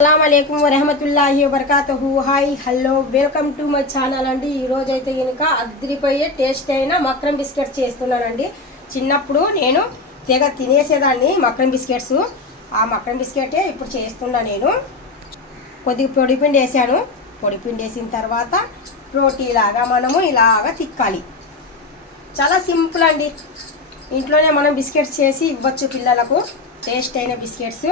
అస్సలాముఅలైకుం వరహమతుల్లాహి వబర్కాతుహు. Hi hello welcome to my channel అండి. ఈరోజు అయితే కనుక అదిరిపోయే టేస్ట్ అయిన మక్రమ్ బిస్కెట్స్ చేస్తున్నానండి. చిన్నప్పుడు నేను తెగ తినేసేదాన్ని మక్రమ్ బిస్కెట్స్. ఆ మక్రమ్ బిస్కెటే ఇప్పుడు చేస్తున్నా నేను. కొద్దిగా పొడిపిండి వేసాను. పొడిపిండి వేసిన తర్వాత రోటీలాగా మనము ఇలాగా తిక్కాలి. చాలా సింపుల్ అండి. ఇంట్లోనే మనం బిస్కెట్స్ చేసి ఇవ్వచ్చు పిల్లలకు, టేస్ట్ అయిన బిస్కెట్స్.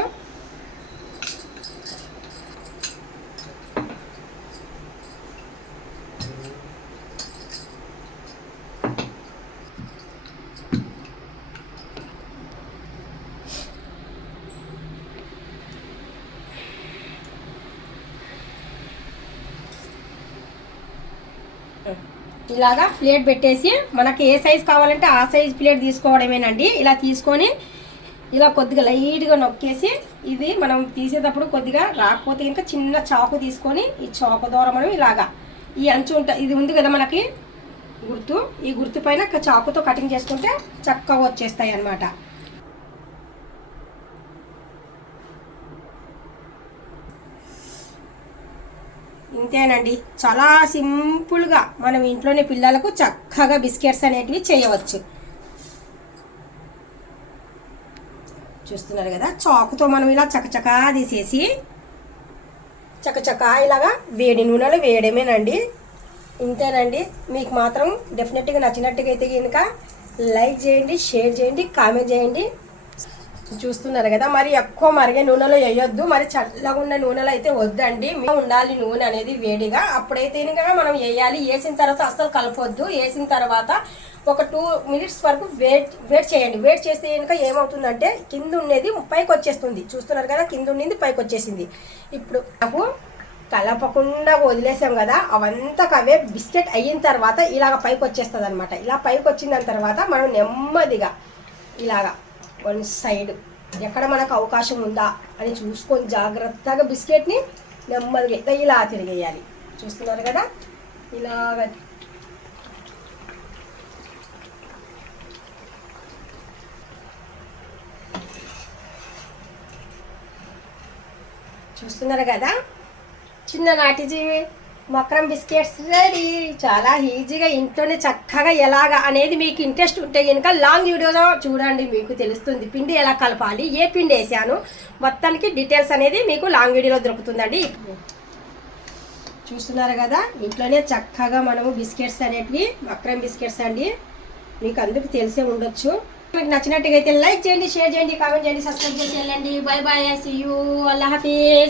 ఇలాగా ప్లేట్ పెట్టేసి మనకి ఏ సైజ్ కావాలంటే ఆ సైజ్ ప్లేట్ తీసుకోవడమేనండి. ఇలా తీసుకొని ఇలా కొద్దిగా లైట్గా నొక్కేసి, ఇది మనం తీసేటప్పుడు కొద్దిగా రాకపోతే ఇంకా చిన్న చాకు తీసుకొని ఈ చాకు ద్వారా మనం ఇలాగా ఈ అంచు ఇది ఉంది కదా మనకి గుర్తు, ఈ గుర్తు పైన చాకుతో కటింగ్ చేసుకుంటే చక్కగా వచ్చేస్తాయి అన్నమాట. ఇంతేనండి, చాలా సింపుల్గా మనం ఇంట్లోనే పిల్లలకు చక్కగా బిస్కెట్స్ అనేటివి చేయవచ్చు. చూస్తున్నారు కదా, చాకుతో మనం ఇలా చకచకా తీసేసి చకచకా ఇలాగా వేడి నూనెలో వేయడమేనండి. ఇంతేనండి. మీకు మాత్రం డెఫినెట్గా నచ్చినట్టుగా అయితే కనుక లైక్ చేయండి, షేర్ చేయండి, కామెంట్ చేయండి. చూస్తున్నారు కదా, మరి ఎక్కువ మరిగే నూనెలో వేయొద్దు, మరి చల్లగా ఉన్న నూనెలో అయితే వద్దండి. ఉండాలి నూనె అనేది వేడిగా, అప్పుడైతే మనం వేయాలి. వేసిన తర్వాత అస్సలు కలపొద్దు. వేసిన తర్వాత ఒక 2 minutes వరకు వేట్ చేయండి. వేట్ చేస్తే కనుక ఏమవుతుందంటే కింద ఉండేది పైకి వచ్చేస్తుంది. చూస్తున్నారు కదా, కింద ఉండేది పైకి వచ్చేసింది. ఇప్పుడు నాకు కలపకుండా వదిలేసాం కదా, అవంతా అవే బిస్కెట్ అయిన తర్వాత ఇలాగ పైకి వచ్చేస్తుంది అనమాట. ఇలా పైకి వచ్చిన తర్వాత మనం నెమ్మదిగా ఇలాగా వన్ సైడ్ ఎక్కడ మనకు అవకాశం ఉందా అని చూసుకొని జాగ్రత్తగా బిస్కెట్ని నెమ్మదిగా ఇలా తిరిగేయాలి. చూస్తున్నారు కదా, ఇలాగ చూస్తున్నారు కదా, చిన్ననాటి మక్రమ్ బిస్కెట్స్ రెడీ. చాలా ఈజీగా ఇంట్లోనే చక్కగా ఎలాగా అనేది మీకు ఇంట్రెస్ట్ ఉంటే కనుక లాంగ్ వీడియోలో చూడండి, మీకు తెలుస్తుంది పిండి ఎలా కలపాలి, ఏ పిండి వేసాను మొత్తానికి డీటెయిల్స్ అనేది మీకు లాంగ్ వీడియోలో దొరుకుతుందండి. చూస్తున్నారు కదా, ఇంట్లోనే చక్కగా మనము బిస్కెట్స్ అనేటివి మక్రమ్ బిస్కెట్స్ అండి. మీకు అందుకు తెలిసే ఉండొచ్చు. మీకు నచ్చినట్టుగా అయితే లైక్ చేయండి, షేర్ చేయండి, కామెంట్ చేయండి, సబ్స్క్రైబ్ చేసి వెళ్ళండి. బై బై, సీ యూ, అల్లా హాఫీజ్.